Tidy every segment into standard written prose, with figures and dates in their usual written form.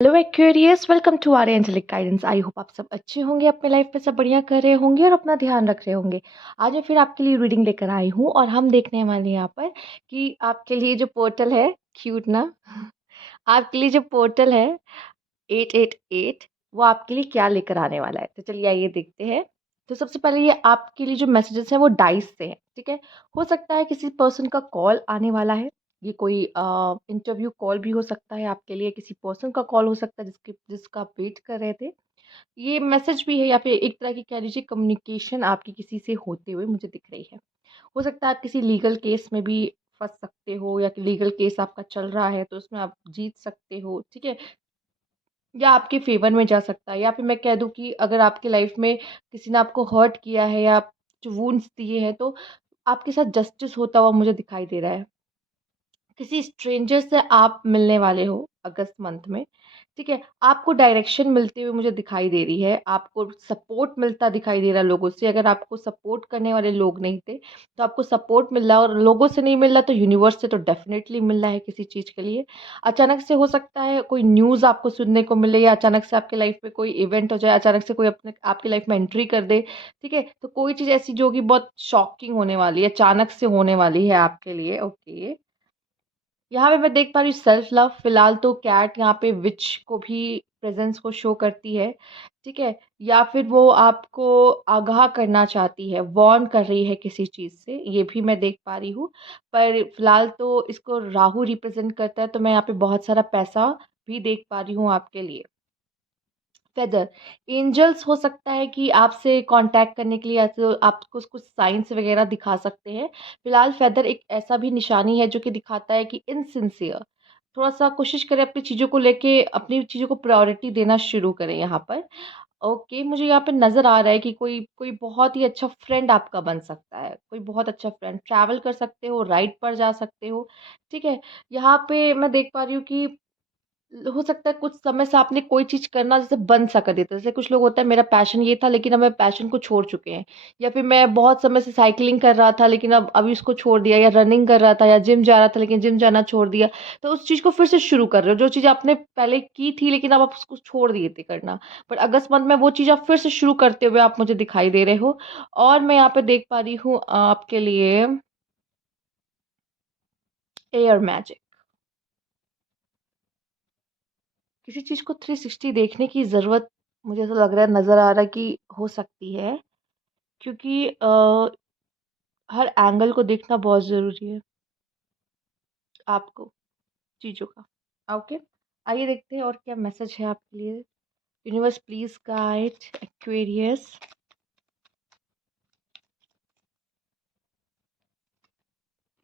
Hello Aquarius, welcome to our angelic guidance. I hope आप सब अच्छे होंगे, अपने लाइफ में सब बढ़िया कर रहे होंगे और अपना ध्यान रख रहे होंगे। आज मैं फिर आपके लिए रीडिंग लेकर आई हूँ और हम देखने वाले हैं यहाँ पर कि आपके लिए जो पोर्टल है, क्यूट ना, आपके लिए जो पोर्टल है 888 वो आपके लिए क्या लेकर आने वाला है। तो चलिए आइए देखते हैं। तो सबसे पहले ये आपके लिए जो मैसेजेस हैं वो डाइस से हैं, ठीक है। हो सकता है किसी पर्सन का कॉल आने वाला है। ये कोई इंटरव्यू कॉल भी हो सकता है आपके लिए, किसी पर्सन का कॉल हो सकता है जिसका आप वेट कर रहे थे। ये मैसेज भी है या फिर एक तरह की कह लीजिए कम्युनिकेशन आपकी किसी से होते हुए मुझे दिख रही है। हो सकता है आप किसी लीगल केस में भी फंस सकते हो या कि लीगल केस आपका चल रहा है तो उसमें आप जीत सकते हो, ठीक है। या आपके फ़ेवर में जा सकता है, या फिर मैं कह दूँ कि अगर आपकी लाइफ़ में किसी ने आपको हर्ट किया है या जो वुंड्स दिए हैं, तो आपके साथ जस्टिस होता हुआ मुझे दिखाई दे रहा है। किसी स्ट्रेंजर से आप मिलने वाले हो अगस्त मंथ में, ठीक है। आपको डायरेक्शन मिलते हुए मुझे दिखाई दे रही है, आपको सपोर्ट मिलता दिखाई दे रहा है लोगों से। अगर आपको सपोर्ट करने वाले लोग नहीं थे, तो आपको सपोर्ट मिल रहा है, और लोगों से नहीं मिल रहा तो यूनिवर्स से तो डेफ़िनेटली मिल रहा है किसी चीज़ के लिए। अचानक से हो सकता है कोई न्यूज़ आपको सुनने को मिले, या अचानक से आपकी लाइफ़ में कोई इवेंट हो जाए, अचानक से कोई अपने आपकी लाइफ़ में एंट्री कर दे, ठीक है। तो कोई चीज़ ऐसी जो कि बहुत शॉकिंग होने वाली है, अचानक से होने वाली है आपके लिए, ओके। यहाँ पे मैं देख पा रही हूँ सेल्फ लव। फिलहाल तो कैट यहाँ पे विच को भी प्रेजेंस को शो करती है, ठीक है। या फिर वो आपको आगाह करना चाहती है, वार्न कर रही है किसी चीज़ से, ये भी मैं देख पा रही हूँ। पर फिलहाल तो इसको राहु रिप्रेजेंट करता है, तो मैं यहाँ पे बहुत सारा पैसा भी देख पा रही हूँ आपके लिए। फेदर एंजल्स हो सकता है कि आपसे कांटेक्ट करने के लिए ऐसे आपको कुछ साइंस वगैरह दिखा सकते हैं। फिलहाल फेदर एक ऐसा भी निशानी है जो कि दिखाता है कि इनसिंसियर, थोड़ा सा कोशिश करें अपनी चीज़ों को लेके, अपनी चीज़ों को प्रायोरिटी देना शुरू करें यहाँ पर। ओके, मुझे यहाँ पे नज़र आ रहा है कि कोई कोई बहुत ही अच्छा फ्रेंड आपका बन सकता है, कोई बहुत अच्छा फ्रेंड, ट्रैवल कर सकते हो, राइड पर जा सकते हो, ठीक है। यहाँ पे मैं देख पा रही हूँ कि हो सकता है कुछ समय से आपने कोई चीज़ करना जैसे बंद सा कर देते हैं। जैसे कुछ लोग होता है मेरा पैशन ये था लेकिन अब मैं पैशन को छोड़ चुके हैं, या फिर मैं बहुत समय से साइक्लिंग कर रहा था लेकिन अब अभी उसको छोड़ दिया, या रनिंग कर रहा था या जिम जा रहा था लेकिन जिम जाना छोड़ दिया। तो उस चीज़ को फिर से शुरू कर रहे हो, जो चीज़ आपने पहले की थी लेकिन अब आप उसको छोड़ दिए थे करना। बट अगस्त मंथ में वो चीज़ आप फिर से शुरू करते हुए आप मुझे दिखाई दे रहे हो। और मैं यहाँ पे देख पा रही हूँ आपके लिए एयर मैजिक। किसी चीज़ को 360 देखने की ज़रूरत मुझे ऐसा लग रहा है, नज़र आ रहा है कि हो सकती है, क्योंकि हर एंगल को देखना बहुत ज़रूरी है आपको चीज़ों का। ओके, आइए देखते हैं और क्या मैसेज है आपके लिए। Universe please guide Aquarius.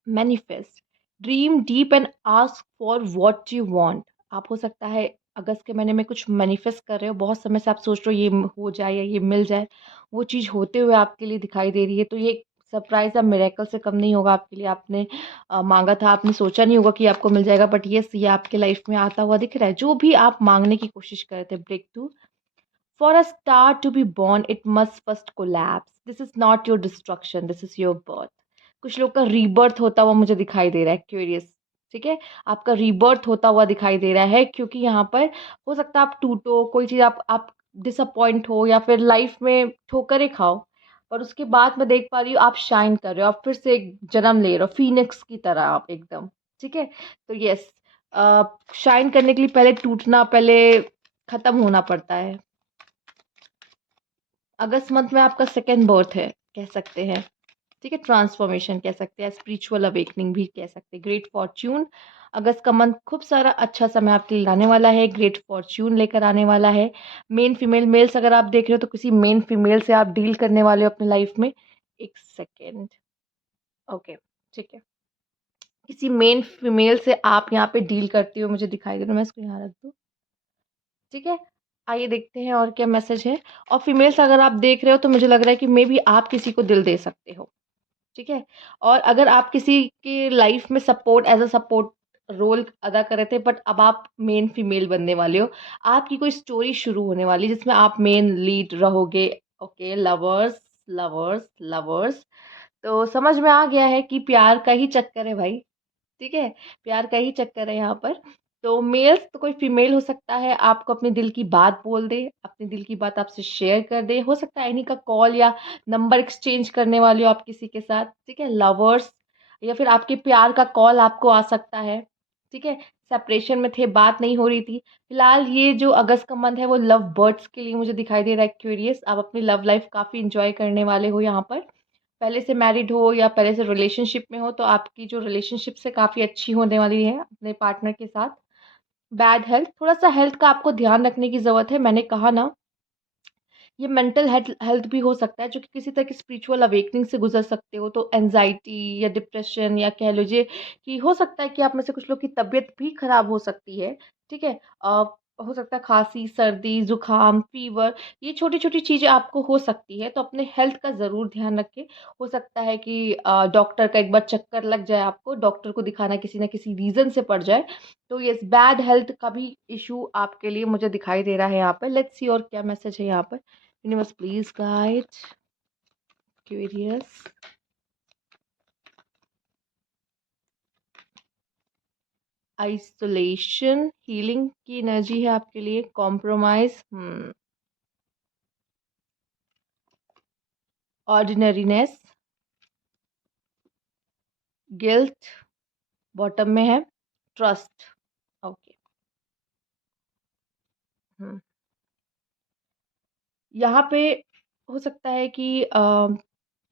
Manifest, dream deep and ask for what you want. आप हो सकता है अगस्त के महीने में कुछ मैनिफेस्ट कर रहे हो, बहुत समय से आप सोच रहे हो ये हो जाए या ये मिल जाए, वो चीज़ होते हुए आपके लिए दिखाई दे रही है। तो ये सरप्राइज या मिरेकल से कम नहीं होगा आपके लिए। आपने मांगा था, आपने सोचा नहीं होगा कि आपको मिल जाएगा, बट यस ये आपके लाइफ में आता हुआ दिख रहा है। जो भी आप मांगने की कोशिश कर रहे थे, breakthrough, for a star to be born it must first collapse, this is not your destruction, this is your birth. कुछ लोग का रीबर्थ होता हुआ मुझे दिखाई दे रहा है, क्यूरियस, ठीक है। आपका रीबर्थ होता हुआ दिखाई दे रहा है, क्योंकि यहाँ पर हो सकता है आप टूटो, कोई चीज़ आप डिसअपॉइंट हो या फिर लाइफ में ठोकरें खाओ, पर उसके बाद मैं देख पा रही हूँ आप शाइन कर रहे हो, आप फिर से एक जन्म ले रहे हो फीनिक्स की तरह आप एकदम, ठीक है। तो यस, शाइन करने के लिए पहले टूटना, पहले खत्म होना पड़ता है। अगस्त मंथ में आपका सेकंड बर्थ है, कह सकते हैं, ठीक है। ट्रांसफॉर्मेशन कह सकते हैं, स्पिरिचुअल अवेकनिंग भी कह सकते हैं, ग्रेट फॉर्च्यून। अगस्त का मंथ खूब सारा अच्छा समय आपके लिए लाने वाला है, ग्रेट फॉर्च्यून लेकर आने वाला है। मेन फीमेल मेल्स अगर आप देख रहे हो तो किसी मेन फीमेल से आप डील करने वाले हो अपनी लाइफ में। एक सेकेंड, ओके, ठीक है। किसी मेन फीमेल से आप यहाँ पे डील करते हो मुझे दिखाई दे रहा है, मैं इसको यहाँ रख दूँ, ठीक है। आइए देखते हैं और क्या मैसेज है। और फीमेल्स अगर आप देख रहे हो तो मुझे लग रहा है कि मे बी आप किसी को दिल दे सकते हो, ठीक है। और अगर आप किसी के लाइफ में support as a support role अदा कर रहे थे, बट अब आप मेन फीमेल बनने वाले हो, आपकी कोई स्टोरी शुरू होने वाली है जिसमें आप मेन लीड रहोगे। ओके, लवर्स लवर्स लवर्स, तो समझ में आ गया है कि प्यार का ही चक्कर है भाई, ठीक है। प्यार का ही चक्कर है यहाँ पर। तो मेल्स तो कोई फीमेल हो सकता है, आपको अपने दिल की बात बोल दे, अपने दिल की बात आपसे शेयर कर दे। हो सकता है इन्हीं का कॉल या नंबर एक्सचेंज करने वाले हो आप किसी के साथ, ठीक है? लवर्स, या फिर आपके प्यार का कॉल आपको आ सकता है, ठीक है? सेपरेशन में थे, बात नहीं हो रही थी। फिलहाल ये जो अगस्त का मंथ है वो लव बर्ड्स के लिए मुझे दिखाई दे रहा है एक्वेरियस। आप अपनी लव लाइफ काफ़ी इंजॉय करने वाले हो यहाँ पर। पहले से मैरिड हो या पहले से रिलेशनशिप में हो तो आपकी जो रिलेशनशिप से काफ़ी अच्छी होने वाली है अपने पार्टनर के साथ। बैड हेल्थ, थोड़ा-सा हेल्थ का आपको ध्यान रखने की ज़रूरत है। मैंने कहा ना, ये मेंटल हेल्थ हेल्थ भी हो सकता है, जो कि किसी तरह की स्पिरिचुअल अवेकनिंग से गुज़र सकते हो। तो एंग्ज़ायटी या डिप्रेशन, या कह लीजिए कि हो सकता है कि आप में से कुछ लोग की तबीयत भी खराब हो सकती है, ठीक है? हो सकता है खाँसी, सर्दी, ज़ुकाम, फ़ीवर, ये छोटी-छोटी चीज़ें आपको हो सकती है, तो अपने हेल्थ का ज़रूर ध्यान रखें। हो सकता है कि डॉक्टर का एक बार चक्कर लग जाए आपको, डॉक्टर को दिखाना किसी न किसी रीज़न से पड़ जाए। तो येस, बैड हेल्थ का भी इश्यू आपके लिए मुझे दिखाई दे रहा है यहाँ पर। लेट्स सी और क्या मैसेज है यहाँ पर। Universe, please guide. Curious. Isolation, healing की एनर्जी है आपके लिए। कॉम्प्रोमाइज, ऑर्डिनरीनेस, गिल्ट बॉटम में है, ट्रस्ट। ओके। हम्म यहाँ पे हो सकता है कि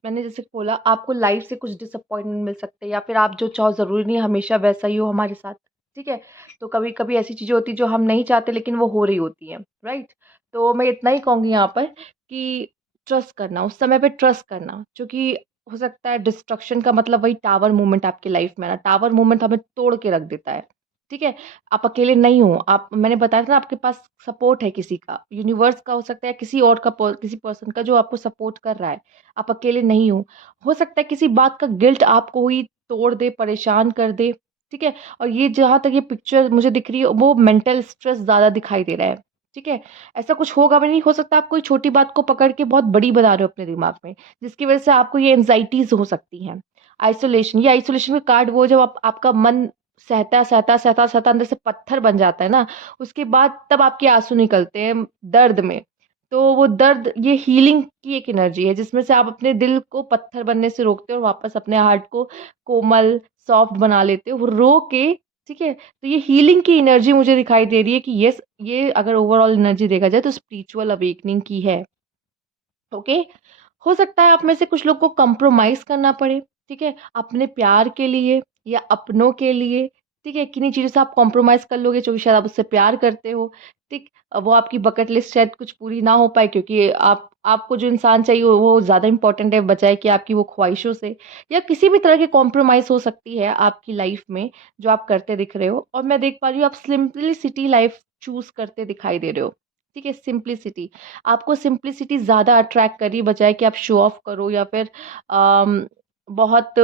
मैंने जैसे बोला, आपको लाइफ से कुछ डिसअपॉइंटमेंट मिल सकते हैं, या फिर आप जो चाहो ज़रूरी नहीं है हमेशा वैसा ही हो हमारे साथ, ठीक है? तो कभी-कभी ऐसी चीज़ें होती हैं जो हम नहीं चाहते लेकिन वो हो रही होती हैं, राइट? तो मैं इतना ही कहूँगी यहाँ पर कि ट्रस्ट करना, उस समय पे ट्रस्ट करना, क्योंकि हो सकता है डिस्ट्रक्शन का मतलब वही टावर मूवमेंट आपकी लाइफ में ना, टावर मूवमेंट हमें तोड़ के रख देता है, ठीक है? आप अकेले नहीं हो, आप, मैंने बताया था ना, आपके पास सपोर्ट है किसी का, यूनिवर्स का हो सकता है, किसी और का किसी पर्सन का जो आपको सपोर्ट कर रहा है। आप अकेले नहीं हो। हो सकता है किसी बात का गिल्ट आपको ही तोड़ दे, परेशान कर दे, ठीक है? और ये जहाँ तक ये पिक्चर मुझे दिख रही है, वो मेंटल स्ट्रेस ज़्यादा दिखाई दे रहा है, ठीक है? ऐसा कुछ होगा भी नहीं, हो सकता है आप कोई छोटी बात को पकड़ के बहुत बड़ी बना रहे हो अपने दिमाग में, जिसकी वज़ह से आपको ये एंग्ज़ायटीज़ हो सकती हैं। आइसोलेशन, ये आइसोलेशन का कार्ड वो, जब आप, आपका मन सहता अंदर से पत्थर बन जाता है ना, उसके बाद तब आपके आँसू निकलते हैं दर्द में। तो वो दर्द, ये हीलिंग की एक एनर्जी है जिसमें से आप अपने दिल को पत्थर बनने से रोकते हो और वापस अपने हार्ट को कोमल, सॉफ्ट बना लेते हो, वो रो के, ठीक है? तो ये हीलिंग की एनर्जी मुझे दिखाई दे रही है कि येस, ये अगर ओवरऑल एनर्जी देखा जाए तो स्पिरिचुअल अवेकनिंग की है। ओके। हो सकता है आप में से कुछ लोग को कॉम्प्रोमाइज़ करना पड़े, ठीक है? अपने प्यार के लिए या अपनों के लिए, ठीक है? किन्हीं चीज़ों से आप कॉम्प्रोमाइज़ कर लोगे क्योंकि शायद आप उससे प्यार करते हो, ठीक? वो आपकी बकेट लिस्ट शायद कुछ पूरी ना हो पाए क्योंकि आपको जो इंसान चाहिए वो ज़्यादा इम्पोर्टेंट है बजाए कि आपकी वो ख्वाहिशों से, या किसी भी तरह की कॉम्प्रोमाइज़ हो सकती है आपकी लाइफ़ में, जो आप करते दिख रहे हो। और मैं देख पा रही हूँ आप सिंपलिसिटी लाइफ़ चूज़ करते दिखाई दे रहे हो, ठीक है? सिंपलिसिटी, आपको सिंप्लिसिटी ज़्यादा अट्रैक्ट कर रही है बजाए कि आप शो ऑफ करो या फिर बहुत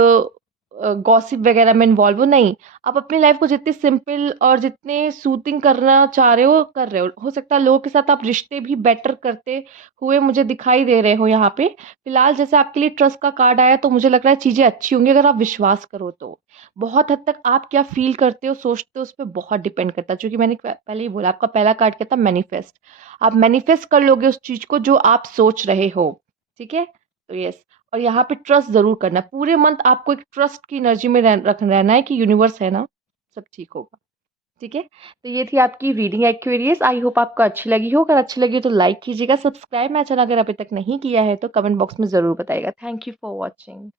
गॉसिप वगैरह में इन्वॉल्व हो, नहीं। आप अपनी लाइफ को जितनी सिंपल और जितने सूथिंग करना चाह रहे हो, कर रहे हो। हो सकता है लोगों के साथ आप रिश्ते भी बेटर करते हुए मुझे दिखाई दे रहे हो यहाँ पे। फिलहाल जैसे आपके लिए ट्रस्ट का कार्ड आया तो मुझे लग रहा है चीज़ें अच्छी होंगी अगर आप विश्वास करो तो। बहुत हद तक आप क्या फ़ील करते हो, सोचते हो, उस पे बहुत डिपेंड करता है। क्योंकि मैंने पहले ही बोला, आपका पहला कार्ड क्या था? मैनिफेस्ट। आप मैनिफेस्ट कर लोगे उस चीज़ को जो आप सोच रहे हो, ठीक है? तो यस, और यहाँ पे ट्रस्ट ज़रूर करना है। पूरे मंथ आपको एक ट्रस्ट की एनर्जी में रहना है कि यूनिवर्स है ना, सब ठीक होगा, ठीक है? तो ये थी आपकी रीडिंग एक्वेरियस। आई होप आपको अच्छी लगी हो। अगर अच्छी लगी हो तो लाइक कीजिएगा, सब्सक्राइब मेरा चैनल अगर अभी तक नहीं किया है तो कमेंट बॉक्स में ज़रूर बताइएगा। Thank you for watching.